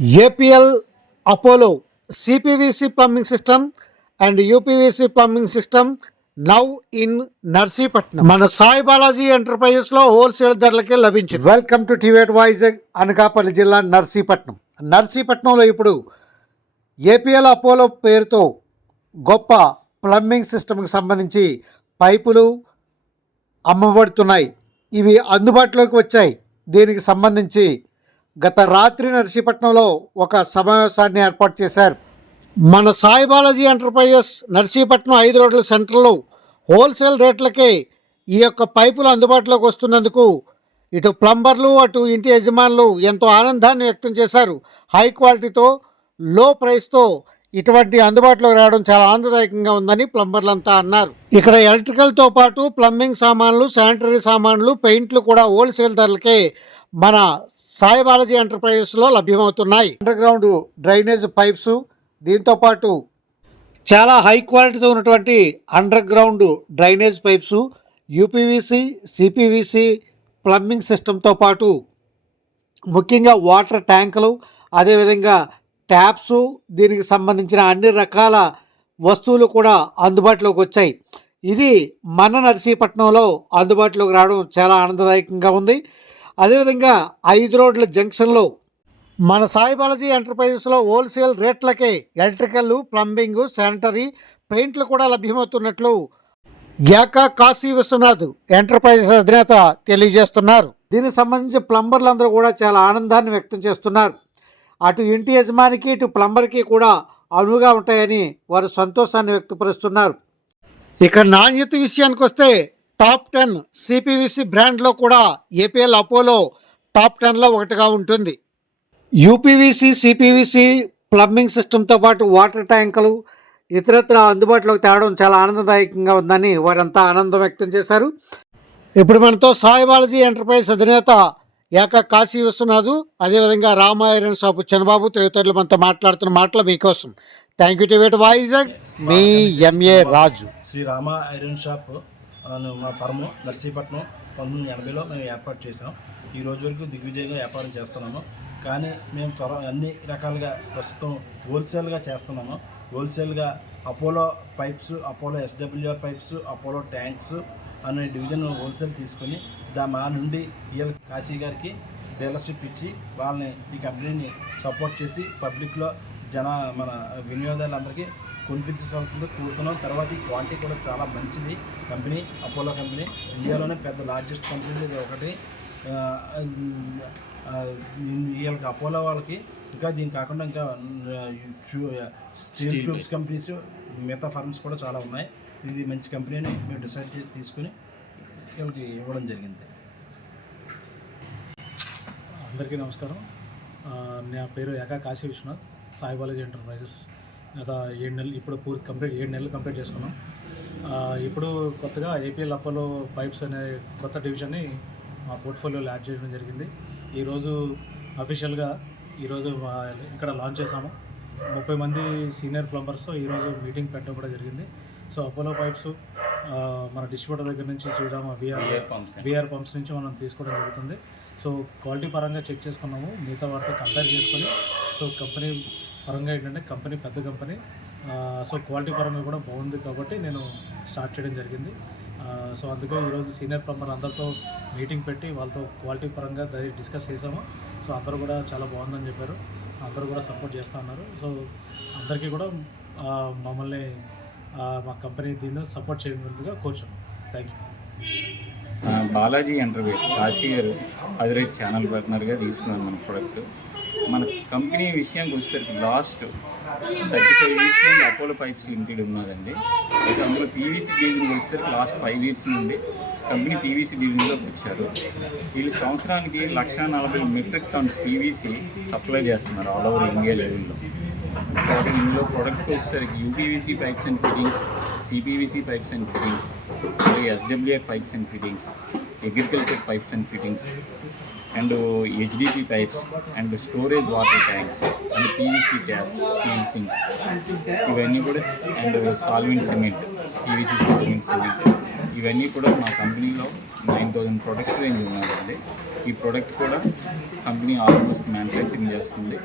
APL Apollo CPVC plumbing system and UPVC plumbing system now in Narsipatnam. మన సాయి బాలాజీ ఎంటర్ప్రైజెస్లో wholesale ధరలకే లభించింది. Welcome to టివేట్ వైజాగ్ అనకాపల్లి జిల్లా నర్సీపట్నం. నర్సీపట్నంలో ఇప్పుడు ఏపీఎల్ అపోలో పేరుతో గొప్ప ప్లంబింగ్ సిస్టమ్కి సంబంధించి పైపులు అమ్మబడుతున్నాయి. ఇవి అందుబాటులోకి వచ్చాయి. దీనికి సంబంధించి గత రాత్రి నర్సీపట్నంలో ఒక సమావేశాన్ని ఏర్పాటు చేశారు. మన సాయిబాలజీ ఎంటర్ప్రైజెస్ నర్సీపట్నం ఐదు రోడ్ల సెంటర్లో హోల్సేల్ రేట్లకే ఈ యొక్క పైపులు అందుబాటులోకి వస్తున్నందుకు ఇటు ప్లంబర్లు అటు ఇంటి యజమానులు ఎంతో ఆనందాన్ని వ్యక్తం చేశారు. హై క్వాలిటీతో లో ప్రైస్తో ఇటువంటి అందుబాటులోకి రావడం చాలా ఆనందదాయకంగా ఉందని ప్లంబర్లంతా అన్నారు. ఇక్కడ ఎలక్ట్రికల్తో పాటు ప్లంబింగ్ సామాన్లు శానిటరీ సామాన్లు పెయింట్లు కూడా హోల్సేల్ ధరలకే మన సాయిబాలజీ ఎంటర్ప్రైజెస్లో లభ్యమవుతున్నాయి. అండర్ గ్రౌండ్ డ్రైనేజ్ పైప్స్ దీంతో పాటు చాలా హై క్వాలిటీతో ఉన్నటువంటి underground drainage pipes UPVC CPVC plumbing సిస్టంతో పాటు ముఖ్యంగా వాటర్ ట్యాంకులు అదేవిధంగా ట్యాప్స్ దీనికి సంబంధించిన అన్ని రకాల వస్తువులు కూడా అందుబాటులోకి వచ్చాయి. ఇది మన నర్సీపట్నంలో అందుబాటులోకి రావడం చాలా ఆనందదాయకంగా ఉంది. అదేవిధంగా ఐదు రోడ్ల జంక్షన్లో మన సాయి బాలాజీ ఎంటర్ప్రైజెస్లో హోల్సేల్ రేట్లకే ఎలక్ట్రికల్ ప్లంబింగ్ శానిటరీ పెయింట్లు కూడా లభ్యమవుతున్నట్లు యాకా కాశీ విశ్వనాథ్ ఎంటర్ప్రైజెస్ అధినేత తెలియజేస్తున్నారు. దీనికి సంబంధించి ప్లంబర్లందరూ కూడా చాలా ఆనందాన్ని వ్యక్తం చేస్తున్నారు. అటు ఇంటి యజమానికి ఇటు ప్లంబర్కి కూడా అనువుగా ఉంటాయని వారు సంతోషాన్ని వ్యక్తపరుస్తున్నారు. ఇక నాణ్యత విషయానికి వస్తే టాప్ టెన్ సిపివిసి బ్రాండ్లో కూడా ఏపీఎల్ అపోలో టాప్ టెన్లో ఒకటిగా ఉంటుంది. యూపీవీసీ సిపివిసి ప్లంబింగ్ సిస్టంతో పాటు వాటర్ ట్యాంకులు ఇతరత్ర అందుబాటులోకి తేవడం చాలా ఆనందదాయకంగా ఉందని వారంతా ఆనందం వ్యక్తం చేశారు. ఇప్పుడు మనతో సాయి బాలాజీ ఎంటర్ప్రైజ్ అధినేత ఏక కాశీ విశ్వనాథ్ అదేవిధంగా రామాయణ షాపు చంద్రబాబు తదితరులు మనతో మాట్లాడుతున్న మాటలు మీకోసం. థ్యాంక్ యూ టు వేట్ వైజాగ్. మీ MA Raju. Shri Rama iron shop. మా ఫర్మ్ నర్సీపట్నం పంతొమ్మిది వందల ఎనభైలో మేము ఏర్పాటు చేసాం ఈ రోజు వరకు దిగ్విజయంగా వ్యాపారం చేస్తున్నాము. కానీ మేము త్వర అన్ని రకాలుగా ప్రస్తుతం హోల్సేల్గా చేస్తున్నాము. హోల్సేల్గా Apollo pipes Apollo SWR pipes Apollo tanks అనే డివిజన్ హోల్సేల్ తీసుకొని దా మా నుండి ఈఎల్ కాశీ గారికి డీలర్షిప్ ఇచ్చి వాళ్ళని ఈ కంపెనీని సపోర్ట్ చేసి పబ్లిక్లో జన మన వినియోగదారులందరికీ కొనిపించాల్సింది కోరుతున్నాం. తర్వాత ఈ క్వాలిటీ కూడా చాలా మంచిది. కంపెనీ అపోలో కంపెనీ ఇండియాలోనే పెద్ద లార్జెస్ట్ కంపెనీ ఇది ఒకటి. వీళ్ళకి అపోలో వాళ్ళకి ఇంకా దీని కాకుండా ఇంకా స్టీల్ ట్యూబ్స్ కంపెనీస్ మిగతా ఫర్మ్స్ కూడా చాలా ఉన్నాయి. ఇది మంచి కంపెనీని మేము డిసైడ్ చేసి తీసుకుని వీళ్ళకి ఇవ్వడం జరిగింది. అందరికీ నమస్కారం. నా పేరు ఏకా కాశీ విశ్వనాథ్ సాయి బాలాజీ ఎంటర్ప్రైజెస్ గత ఏడు నెలలు ఇప్పుడు పూర్తి కంప్లీట్ ఏడు నెలలు కంప్లీట్ చేసుకున్నాం. ఇప్పుడు కొత్తగా ఏపీఎల్ అపోలో పైప్స్ అనే కొత్త డివిజన్ని మా పోర్ట్ఫోలియోలో యాడ్ చేయడం జరిగింది. ఈరోజు అఫీషియల్గా ఈరోజు ఇక్కడ లాంచ్ చేసాము ముప్పై మంది సీనియర్ ప్లంబర్స్తో ఈరోజు మీటింగ్ పెట్టడం కూడా జరిగింది. సో అపోలో పైప్స్ మన డిస్ట్రిబ్యూటర్ దగ్గర నుంచి శ్రీరామ విఆర్ విఆర్ పంప్స్ నుంచి మనం తీసుకోవడం జరుగుతుంది. సో క్వాలిటీ పరంగా చెక్ చేసుకున్నాము. మిగతా వాటితో కంపేర్ చేసుకొని సో కంపెనీ పరంగా ఏంటంటే కంపెనీ పెద్ద కంపెనీ. సో క్వాలిటీ పరంగా కూడా బాగుంది కాబట్టి నేను స్టార్ట్ చేయడం జరిగింది. సో అందుకే ఈరోజు సీనియర్ ప్లంబర్ అందరితో మీటింగ్ పెట్టి వాళ్ళతో క్వాలిటీ పరంగా డిస్కస్ చేసాము సో అందరూ కూడా చాలా బాగుందని చెప్పారు. అందరూ కూడా సపోర్ట్ చేస్తూ ఉన్నారు. సో అందరికీ కూడా మమ్మల్ని మా కంపెనీ దీన్ని సపోర్ట్ చేయగలుగుగా కోరుచున్నాం. థ్యాంక్ యూ బాలాజీ ఎంటర్వ్యూస్ కాశీ గారు అదిరే ఛానల్ పార్ట్నర్గా తీసుకున్నాను మన ప్రొడక్ట్. మన కంపెనీ విషయానికి వచ్చేసరికి లాస్ట్ థర్టీ ఫైవ్ ఇయర్స్ నుండి అపోలో పైప్స్ లిమిటెడ్ ఉన్నదండి. అయితే అందులో పీవీసీ డీలింగ్ వచ్చేసరికి లాస్ట్ ఫైవ్ ఇయర్స్ నుండి కంపెనీ పీవీసీ డీలింగ్లోకి వచ్చారు. వీళ్ళు సంవత్సరానికి లక్ష నలభై మెట్రిక్ టన్స్ పీవీసీ సప్లై చేస్తున్నారు ఆల్ ఓవర్ ఇండియా లెవెల్లో కాబట్టి ఇందులో ప్రొడక్ట్ వచ్చేసరికి UPVC pipes and fittings CPVC pipes and fittings మరియు SWA pipes and fittings agriculture pipes and fittings and HDP pipes and storage water tanks and PVC taps పీవీసింగ్స్ ఇవన్నీ కూడా and solvent cement PVC solvent cement ఇవన్నీ కూడా మా కంపెనీలో nine thousand products range ఉన్నదండి ఈ product కూడా కంపెనీ ఆల్మోస్ట్ మ్యానుఫ్యాక్చరింగ్ చేస్తుంది.